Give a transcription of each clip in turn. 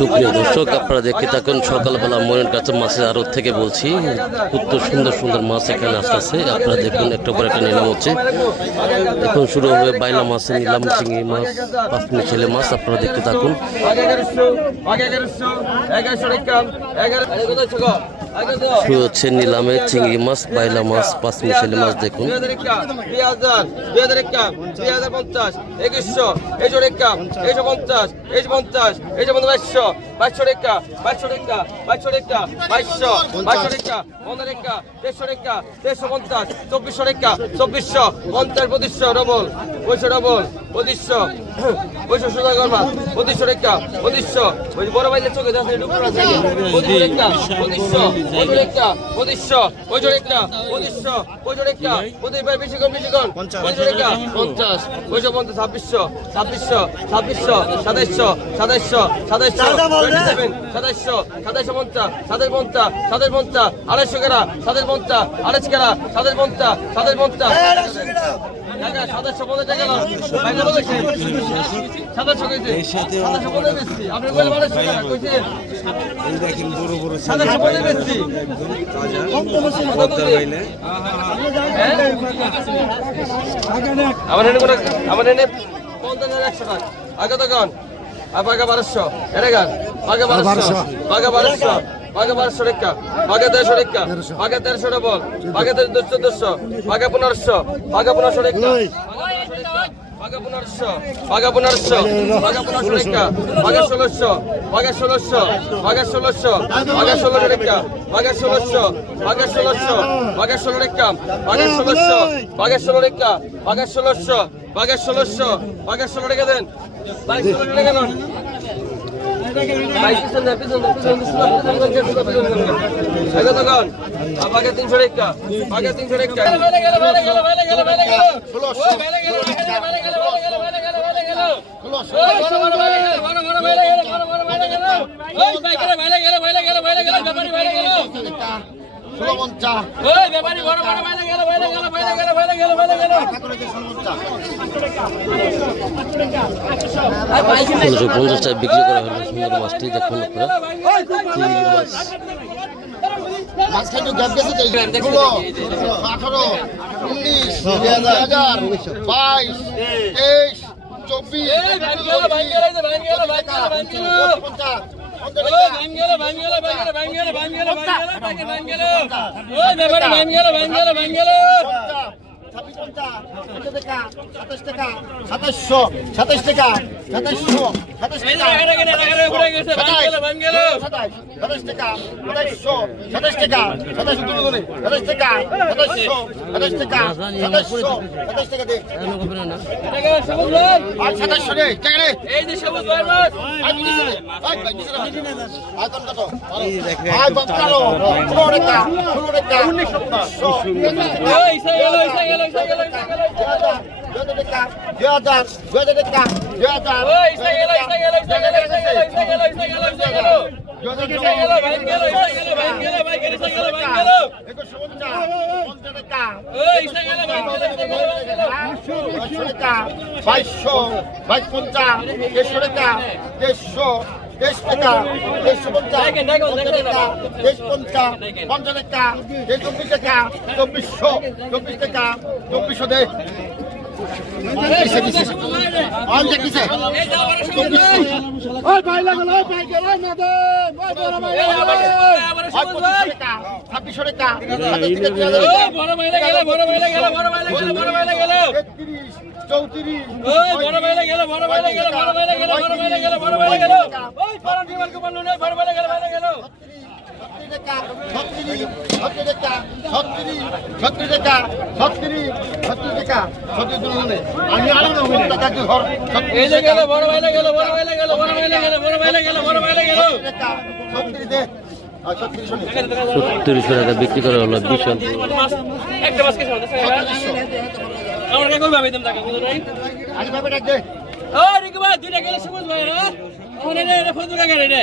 সুপ্রিয় দর্শক, আপনারা দেখতে থাকুন সকালবেলা মনের কাছে মাছের আড়ত থেকে বলছি। কত সুন্দর সুন্দর মাছ এখানে আসতেছে। আপনারা দেখুন একটা পর একটা নিলাম হচ্ছে। এখন শুরু হবে বাইলা মাছের নিলাম, চিংড়ি মাছ পাঁচমি ছেলে মাছ। আপনারা দেখতে থাকুন। শুরু হচ্ছে নিলামে চিংড়ি মাছ, বাইলা মাছ পাঁচমি ছেলে মাছ দেখুন। দুই হাজার দুই হাজার দুই হাজার পঞ্চাশ একুশশো এইশো পঞ্চাশ পঞ্চাশ বাইশশো পঞ্চাশ চব্বিশশো রেখা চব্বিশশো, পঞ্চাশ পঁচিশশো পঁয়শো সোজা করবা পঁচিশশো পঁচিশশো ওই বড় চোখে আছে পঁচিশশো রেখা। পঁচিশশো পঁচিশশো রেখা পঁচিশশো পঁচিশশো পঁচিশ ভাই বেশি কম বেশি কম পঁয়শো রেখা পঞ্চাশ। পঞ্চাশ ছাব্বিশশো ছাব্বিশশো ছাব্বিশশো সাতাইশশো সাতাইশশো সাতাইশশো সাতাইশশো সাতাইশশো পঞ্চাশ সাতাইশ পঞ্চাশ সাতাইশ পঞ্চাশ আড়াইশো কেরা সাতাইশ পঞ্চাশ আড়াইশ কেরা পঞ্চাশ সাতাইশ পঞ্চাশ। টাকা পঞ্চাশ আমার এনে আমার এনে পঞ্চাশ একশো টাকা। আগে তো গান আগে বারোশো। এনে গান। আগে বারোশো। আগে বারোশো। ভাগে বারোশো টাকা ভাগে দেড়শো টাকা ভাগে তেরোশো ডবল ভাগে দুশো দুশো ভাগে পনেরোশো ভাগে পনেরোশো টাকা ভাগে পনেরোশো ভাগে পনেরোশো ভাগে পনেরোশো টাকা ভাগে ষোলোশো ভাগে ষোলোশো ভাগে ষোলোশো ভাগে ষোলোশো টাকা ভাগে ষোলোশো ভাগে ষোলোশো ভাগে ষোলো টাকা ভাগে ষোলোশো ভাগে ষোলো টাকা ভাগে ষোলোশো ভাগে ষোলোশো ভাগে ষোলো টাকা দেন। বাইশ ষোলো টাকা নয় আগে তিনশো টাকা আগে তিনশো টাকা ষোলোশো ষোলোশো পঞ্চাশ টাকা বিক্রি করা হলো সুন্দর মাছটি দেখুন আঠারো উনিশ বাইশ তেইশ চব্বিশ ভাঙ্গেলো সাতাশ টাকা সাতাশশো সাতাশ টাকা সাতাশ টাকা সাতাশশো সাতাশ টাকা সাতাশ টাকা সাতাশশো সাতাশ টাকা সাতাশশো সাতাশ টাকা দে আর সাতাশশো রে টাকা রে এই যে সবুজ ভাই মাছ আর কি রে আই ভাই রে আর কোন কত আই বাপকারো ষোলো টাকা ষোলো টাকা। উনিশশো ওই ইসা গেল ইসা বাইশশো বাইশ পঞ্চাশ দেড়শো দেশ টাকা দেশ টাকা দেশ পঞ্চা পঞ্চাশ টাকা দেশ চব্বিশ টাকা চব্বিশশো চব্বিশ টাকা চব্বিশশো দেশ। ছাব্বিশশো টাকা বড় বাইরে গেল বড় বাইরে গেল বড় বাইরে গেল বড় বাইরে গেল চৌত্রিশ বড় বাইরে গেল বড় বাইরে গেল বড় বাইরে গেল বড় বাইরে গেল বড় বাইরে গেল বড় বাইরে গেল ভাইলে ছত্রিশ টাকা ছত্রিশ ছত্রিশ টাকা ছত্রিশ ছত্রিশ টাকা ছত্রিশ দুজনে আমি আরও টাকা কি ঘর এই যে গেল বড় ভাইলে গেল বড় ভাইলে গেল বড় ভাইলে গেল বড় ভাইলে গেল বড় ভাইলে গেল। ছত্রিশ দে। আর ছত্রিশ শোনে। সত্তরশো টাকা বিক্রি করা হলো বিশাল একটা মাস কেসে আমার কাছে কই ভাবে তুমি টাকা বুঝো নাই? আগে ভাবে ডাক দে। ও রিকু ভাই দুইটা গেলে সবুজ ভাই আমার এনে এনে ফটো রে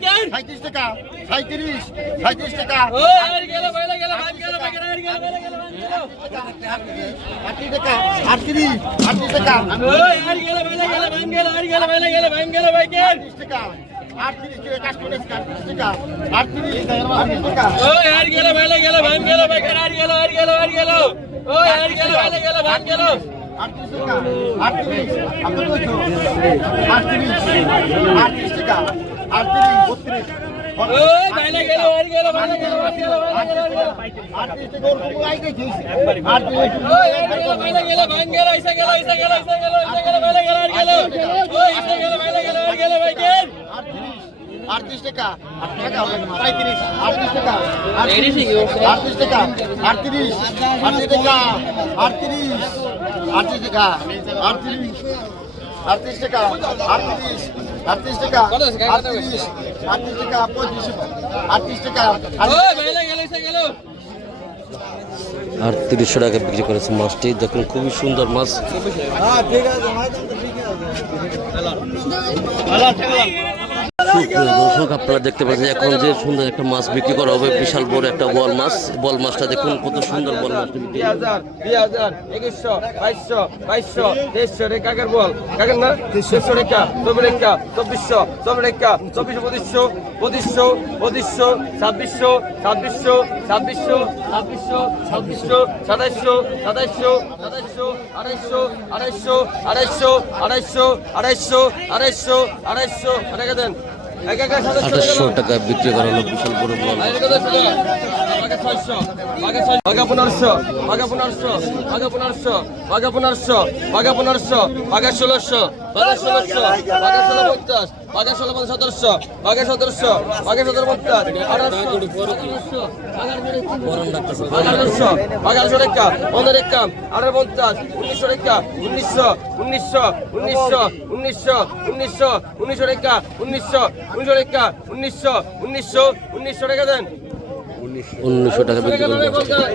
সাঁত্রিশ টাকা সাঁত্রিশ সাঁত্রিশ টাকা আটত্রিশ টাকা আটত্রিশ আটত্রিশ টাকা আটত্রিশ টাকা আটত্রিশ আটত্রিশ টাকা আটত্রিশ আটত্রিশ আটত্রিশ টাকা আটত্রিশ বত্রিশ আটত্রিশ টাকা আটত্রিশ টাকা আটত্রিশ টাকা আটত্রিশ আটত্রিশ টাকা আটত্রিশ আটত্রিশ টাকা আটত্রিশ আটত্রিশ টাকা আটত্রিশ আটত্রিশ টাকা আটত্রিশ আটত্রিশ টাকা পঁয়ত্রিশ আটত্রিশ টাকা ওই বাইরে গেল এসে গেল আর তিরিশশো টাকা বিক্রি করেছে মাছটি। দেখুন খুবই সুন্দর মাছ। সুপ্রিয় দর্শক, আপনারা দেখতে পাচ্ছেন এখন যে সুন্দর একটা মাছ বিক্রি করা হবে, বিশাল বড় একটা বল মাছ। বল মাছটা দেখুন, কত সুন্দর বল মাছটা বিক্রি হাজার, দুই হাজার, একুশশো, বাইশশো বাইশশো, তেইশশো রে কাকের বল। কাকের না? তেইশশো রেখা, চব্বিশ রেখা, চব্বিশশো, চব্বিশ রেখা, চব্বিশশো, পঁচিশশো পঁচিশশো পঁচিশশো, ছাব্বিশশো ছাব্বিশশো ছাব্বিশশো ছাব্বিশশো ছাব্বিশশো, সাতাইশশো সাতাইশশো সাতাইশশো আড়াইশো আড়াইশো আড়াইশো আড়াইশো আড়াইশো আড়াইশো আড়াইশো আড়াই দেন। আঠাশশো টাকা বিক্রি করা হলো বিশাল বড় বল বাঘা পনেরোশো বাঘা পনেরোশো বাঘা পনেরোশো বাঘা পনেরোশো বাঘা পনেরোশো বাঘা ষোলোশো বাঘা ষোলোশো বাঘা ষোলো পঞ্চাশ বাঘা ষোলো পঞ্চাশ সতেরোশো বাঘা সতেরোশো বাঘা সতেরো পঞ্চাশ আঠারোশো আঠারোশো রেখা, পনেরো রেখা আঠারো পঞ্চাশ উনিশশো রেখা, উনিশশো উনিশশো উনিশশো উনিশশো উনিশশো উনিশশো রেখা, উনিশশো উনিশশো রেখা, উনিশশো উনিশশো উনিশশো রেখা দেন। উনিশশো টাকা বিক্রি করা হলো।